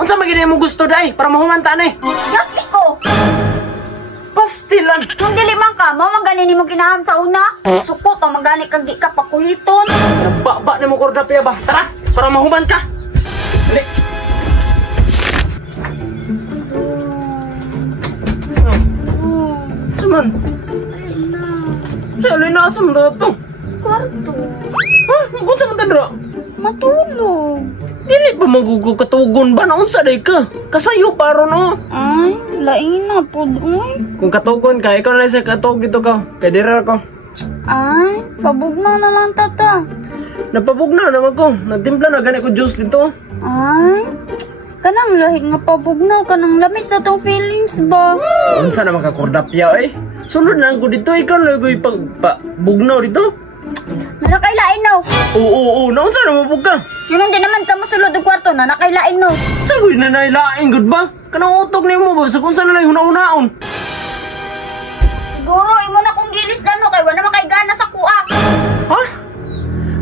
Unsa magiging mo gusto day para mahumanta ni? Yaki ko. Pastilan. Nung dili man ka, mamangani ni mo kinaham sa una. Suko pa magani kag di ka pakuhiton. Nababa ni mo kordapya ba? Tara, para mahuman ka. Dali. Saman? Sa alin na asam na ito? Kwarto. Ha? Kung sa matandra? Matulog. Dili pa magugukatugon ba? Naunsa day ka? Kasayo paro no? Ay, lain na po doon. Kung katugon ka, ikaw na lang sa katug dito ka. Pedirar ko. Ay, pabugnaw na lang tata. Napabugnaw naman ko. Natimpla na gani ko juice dito. Ay, kanang lahi nga pabugnaw, kanang lamis sa tong feelings ba? Unsa na makakordapya eh? Sulod na ako dito. Ikaw na ko ipag-bugnaw dito. Nanakailain no. Oo. Naunsa na mabug ka? Yun din naman ka mo sulod ng kwarto, nanakailain no. Sagoy na nailaing, good ba? Kanang utok ni mo ba? Sa kung saan na huna-hunaon? Siguro, imo na kong gilis na no, kay wala naman kay gana sa kuha. Ha?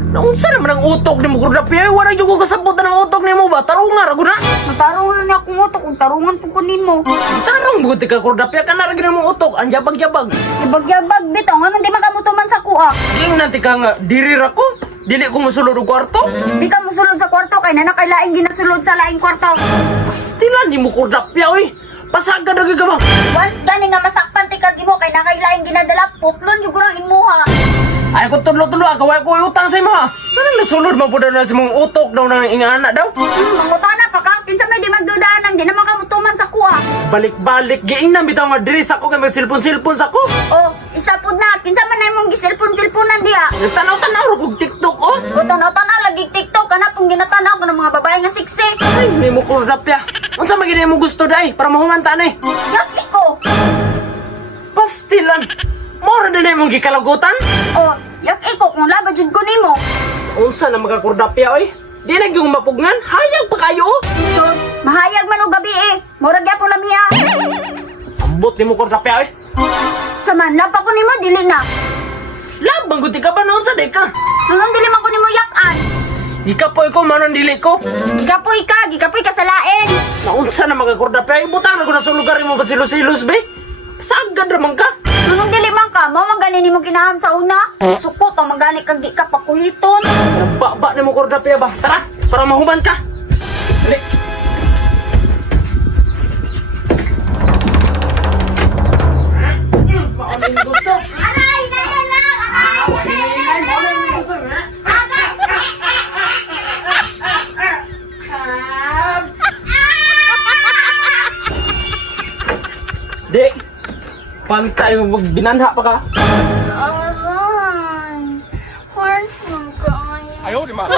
Naunsa naman ang utok ni mo, kordapya? Wala yung ko kasabutan ng utok ni mo ba? Tarunga, rago na? Matarungan na akong utok, kung tarungan po kunin mo. Tarong buti ka, kordapya ka na rin mo utok. Ang jabag-jabag. Ibag-yabag, bitaw, nga man di makamutuman sa kuha. King nati ka nga, dirir ako. Dili ko masulod ang kwarto. Di ka musulod sa kwarto, kay nanakailain ginasulod sa laing kwarto. Pastilan, di mo kordapya, oy. Pasagad na ka ba? Once gani nga masakpan tikag imo, kay nakailain ginadala, putlon yung gurang imuha. Ay ko tulo-tulo, akaway ko utang sa imo ha. Anong nasulod mo po daw na sa mong utok daw ng ingana daw? Mangutana pa ka, kinsa may di magdudaanan, di na makamutuman sa kuha. Balik-balik, giing na bitaw nga diri sa ko kay magsilpon-silpon sa ko. Oh, isa pud na, kinsa man na imong giselpon-selponan diha. Tanaw-tanaw ro kog TikTok oh. O tanaw-tanaw lagi TikTok, kana pong ginatanaw ko ng mga babae nga siksi. Ay, may mo kordapya. Unsa magiging mo gusto day para mahumanta ni? Yaki ko. Pastilan. Mora din mong gikalagutan. Oh, yaki ko kung laba jud ko nimo. Unsa na magakordapya oy? Di na gyung mapugnan, hayag pa kayo. Sus, mahayag man og gabi eh. Murag gyapon lamiya. Ambot ni mo kordapya oy. Saman lapa ko nimo dili na. Labang guti ka ba noon sa day ka? Nung dili man ko nimo yakan. Ikapoy ko manon dili ko. Gikapoy ka sa lain. Naunsa na magakordapya? Ibutang ko na sa lugar mo basilos-silos be. Sagad ramang ka. Nung dili man ka, mamangani nimo kinaham sa una. Suko pa magani kag di ka pakuhiton. Nababa ni mo kordapya ba? Tara, para mahuman ka. Dali. Maonin gusto. Aray, nayan lang. Di, pantay mo binanha pa ka. Aray, horse mo ka. 哎呦我的妈！